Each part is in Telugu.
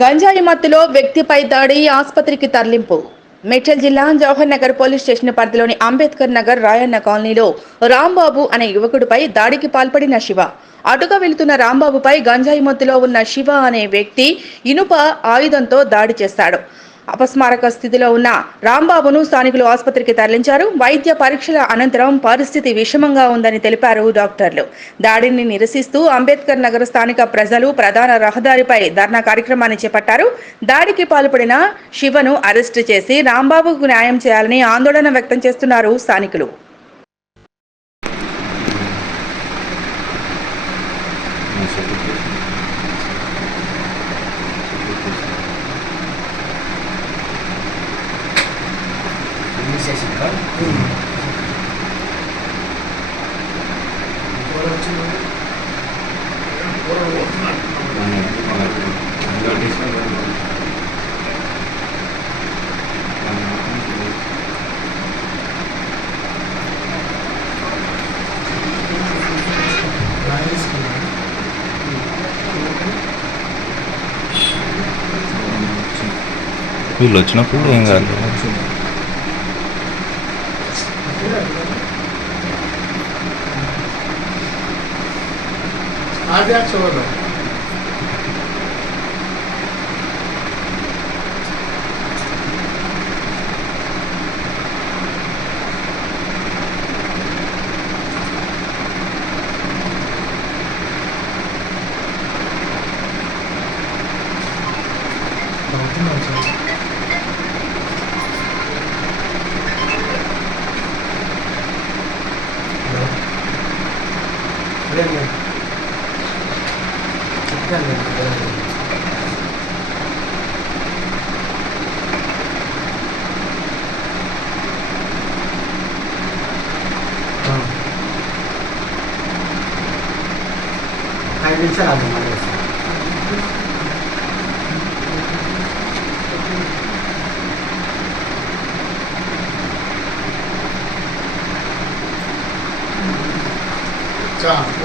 గంజాయి మత్తులో వ్యక్తిపై దాడి ఆసుపత్రికి తరలింపు. మేడ్చల్ జిల్లా జవహర్ నగర్ పోలీస్ స్టేషన్ పరిధిలోని అంబేద్కర్ నగర్ రాయన్న కాలనీలో రాంబాబు అనే యువకుడిపై దాడికి పాల్పడిన శివ. అటుగా వెళుతున్న రాంబాబుపై గంజాయి మత్తులో ఉన్న శివ అనే వ్యక్తి ఇనుప ఆయుధంతో దాడి చేశాడు. అపస్మారక స్థితిలో ఉన్న రాంబాబును స్థానికులు ఆసుపత్రికి తరలించారు. వైద్య పరీక్షల అనంతరం పరిస్థితి విషమంగా ఉందని తెలిపారు డాక్టర్లు. దాడిని నిరసిస్తూ అంబేద్కర్ నగర్ స్థానిక ప్రజలు ప్రధాన రహదారిపై ధర్నా కార్యక్రమాన్ని చేపట్టారు. దాడికి పాల్పడిన శివను అరెస్టు చేసి రాంబాబుకు న్యాయం చేయాలని ఆందోళన వ్యక్తం చేస్తున్నారు స్థానికులు. వీళ్ళు వచ్చినప్పుడు ఏం కాదు Mas é. 괜찮아 좀 말했어. 자.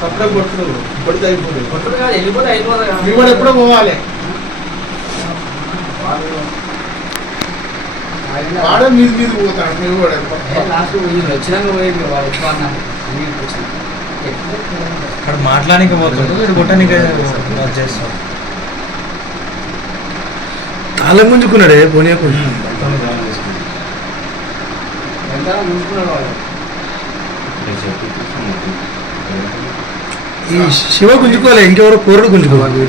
సప్లై కొట్టుడు. కొడితే అయిపోతుంది మీ కూడా ఎప్పుడో పోవాలి. వాడే మీది మీది పోతాడు మీరు కూడా అక్కడ మాట్లాడానికి పోతాడు వీడు కొట్టడానికి చేస్తాడు. తాళం గుంజుకున్నాడే పోనీయకుండా ఈ శివ గుంజుకోలే ఇంకెవరో కోరుడు గుంజుకోవాలి.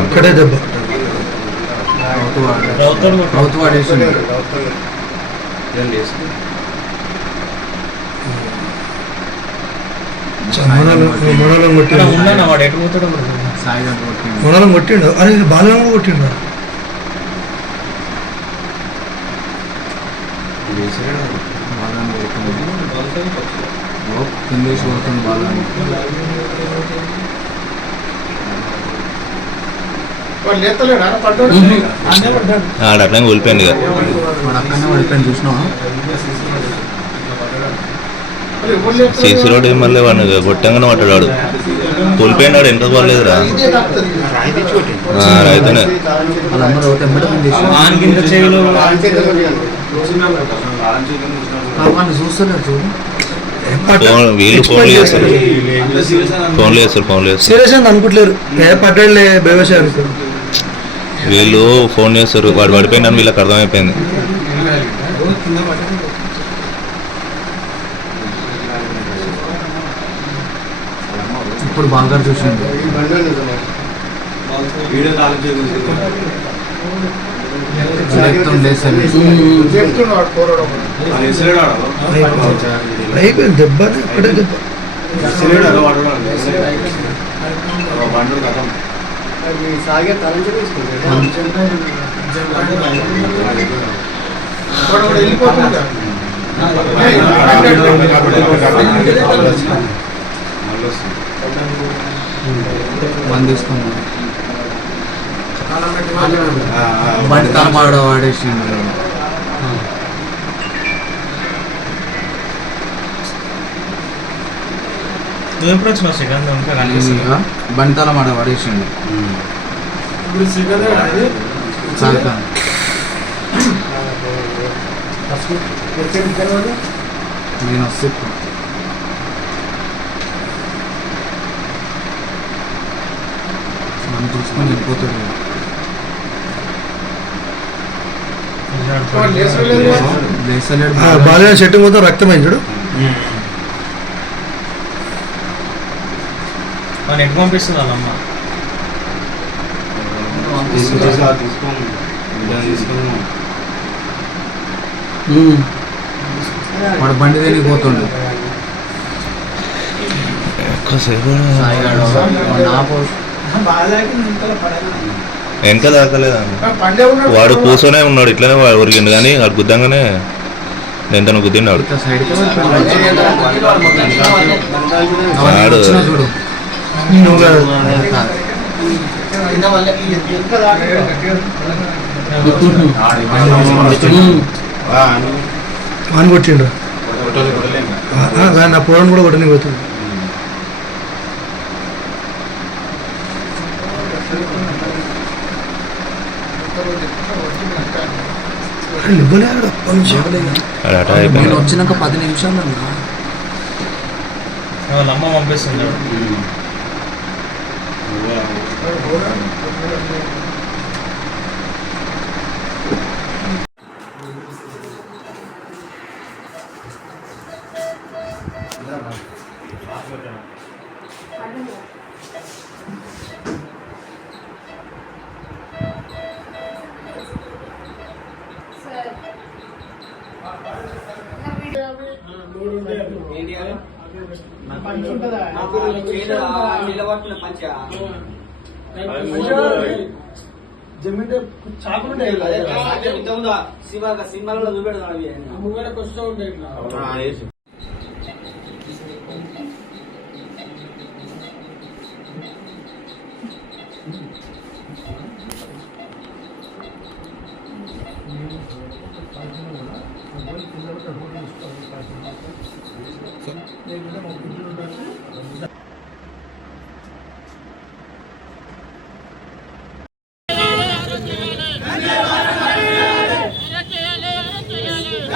అక్కడే దెబ్బ. రౌతడు మనలం మనలం ఉన్నాను వాడు? ఎటు పోతాడో మనలం కొట్టిండు. అరే బాలం కూడా కొట్టిండు ఆడ అట్లా సీసీ రోడ్ ఏం మళ్ళీ వాడిని కొట్టంగానే పట్టాడు వాడు కోల్పోయినాడు ఎంత పోలేదురా రైతునే. వీళ్ళు ఫోన్లు చేస్తారు. ఫోన్లు చేస్తారు ఫోన్లు చేస్తారు. సీరియస్ అని అనుకుంటలేరు. పడ్డాడులే వీళ్ళు ఫోన్ చేస్తారు వాడు పడిపోయినా వీళ్ళకి అర్థమైపోయింది. ఇప్పుడు బాగా చూసిండు రక్తం లేసని అయిపోయింది దెబ్బ అక్కడే దెబ్బ సాగే తలంచి తీసుకుంటాడు వెళ్ళిపోతుంటా మంది తీసుకున్నాం. బండి తలమాడ వాడేసిండు. బండి తలమాడ వాడేసిండు. నేను వస్తే చూసుకొని వెళ్ళిపోతాడు. బాగా చెట్టు మొత్తం రక్తమైంది చూడు. మన ఎటు పంపిస్తుంది వాళ్ళమ్మ. వాడు బండి దేనికి పోతుండు. ఆపు. వెనక దాకలేదు వాడు కూర్చొనే ఉన్నాడు ఇట్లనే వాడు ఉరిగిండు కానీ వాడు గుద్దంగానే నేను తను గుద్దిన్నాడు వెళ్ళిపోయిండు. వాడు- వాడు వచ్చినా చూడు నువ్వు కాదు. కాదు. ఉమ్. అని కొట్టిండు ఆ, ఆ, నా పొలం కూడా కొట్టని పోతుంది నేను వచ్చినాక పది నిమిషాలు అన్నా. అమ్మ పంపిస్తుంది సినిమాలో చూపెడతాను ముంగడకు వస్తూ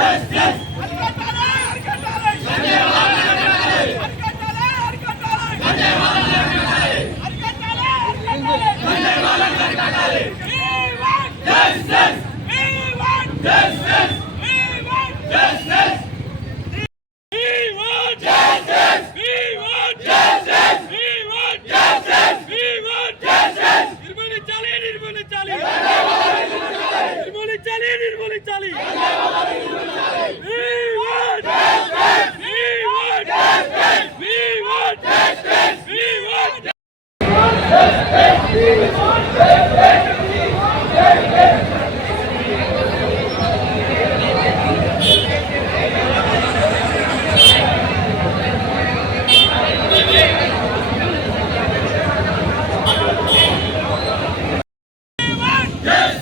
Yes, yes.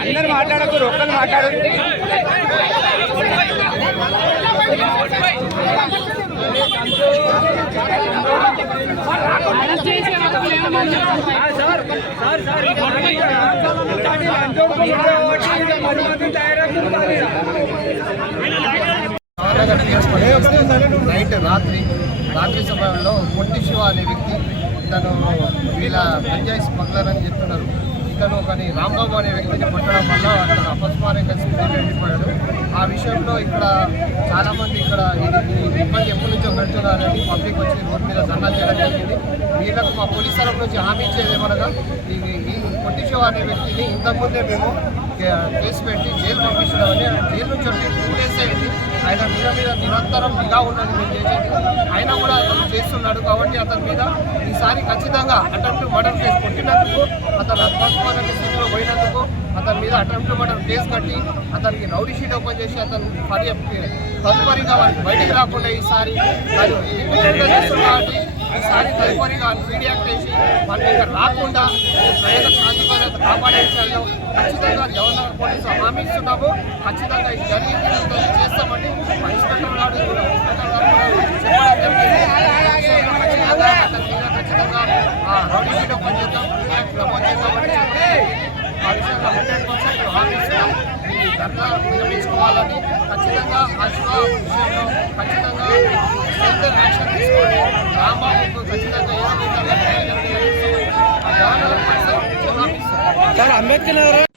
అందరు మాట్లాడకూరు ఒక్కరు మాట్లాడదు నైట్ రాత్రి రాత్రి సమయంలో పొట్టి శివ అనే వ్యక్తి తను వీళ్ళ పంచాయతీ పగలరని చెప్తున్నారు. ఇతను కానీ రాంబాబు అనే వ్యక్తిని పట్టడం వల్ల అతను అపస్మారంగా స్పీడ్లో వెళ్ళిపోయాడు. ఆ విషయంలో ఇక్కడ చాలామంది ఇక్కడ ఇది ఇబ్బంది ఎప్పటి నుంచో పెడుతున్నారని పబ్లిక్ వచ్చి రోడ్ మీద ధర్నా చేయడం జరిగింది. వీళ్ళకు మా పోలీస్ తరఫు నుంచి హామీ ఇచ్చేది ఏమనగా ఈ ఈ పొట్టి అనే వ్యక్తిని ఇంతకుముందే మేము కేసు పెట్టి జైలు పంపించడామని జైలు నుంచి టూ డేస్ అయింది. ఆయన మీద మీద నిరంతరం నిఘా ఉన్నది మేము చేసేది ఆయన కూడా అతను చేస్తున్నాడు కాబట్టి అతని మీద ఈసారి ఖచ్చితంగా అటెంప్ట్ మర్డర్ కేసు కొట్టినందుకు అతను అత్మస్మారక స్థితిలో పోయినందుకు అతని మీద అటెంప్ట్ మర్డర్ కేసు కట్టి అతనికి రౌడీ షీట్ ఓపెన్ చేసి అతను పరి తదుపరిగా వారికి బయటికి రాకుండా ఈసారి ఈసారి తదుపరిగా మీడియా చేసి వాళ్ళు ఇక్కడ రాకుండా ప్రజల శాంతి భద్రత కాపాడే విషయాల్లో ఖచ్చితంగా గవర్నర్ పోలీసులు హామీ ఇస్తున్నాము. ఖచ్చితంగా ఇది జరిగింది చేస్తామని మా ఇన్స్పెక్టర్ గారు చెప్పడం జరిగింది ఖచ్చితంగా ఆ రౌడీ షీట్ ఓపెన్ నమోదు చేద్దామని ఆ విషయంలో హండ్రెడ్ పర్సెంట్ హామీ ఇస్తున్నాం. ఈ విరమించుకోవాలని ఖచ్చితంగా ఆ శివ విషయంలో ఖచ్చితంగా స్ట్రెంత్ యాక్షన్ తీసుకొని రాంబాబుకు ఖచ్చితంగా ఏ విధంగా సార్ అంబేద్కర్